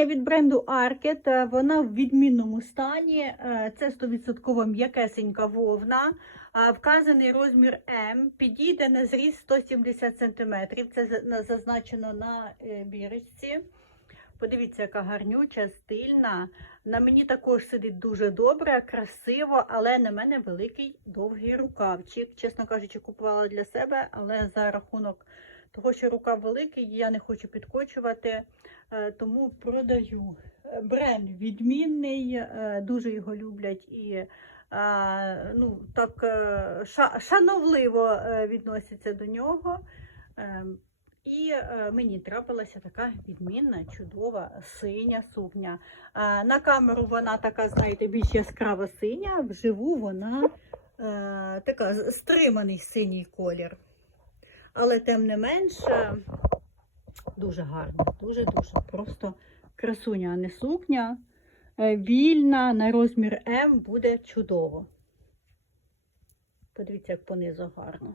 Сукня від бренду е, вона в відмінному стані. Е, Це 100% м'якесенька вовна. Е, Вказаний розмір М. Підійде на зріст 170 см. Це зазначено на е, бірочці. Подивіться, яка гарнюча, стильна. На мені також сидить дуже добре, красиво, але на мене великий довгий рукавчик. Чесно кажучи, купувала для себе, але за рахунок того, що рукав великий, я не хочу підкочувати, е, тому продаю. Е, Бренд відмінний, е, дуже його люблять і ну, так ша- шановливо відносяться до нього. І мені трапилася така відмінна, чудова синя сукня. На камеру вона така, знаєте, більш яскрава синя, вживу вона така стриманий синій колір. Але тим не менше, дуже гарна, дуже-дуже. Просто красуня, а не сукня. Е, Вільна на розмір М буде чудово. Подивіться, як понизу гарно.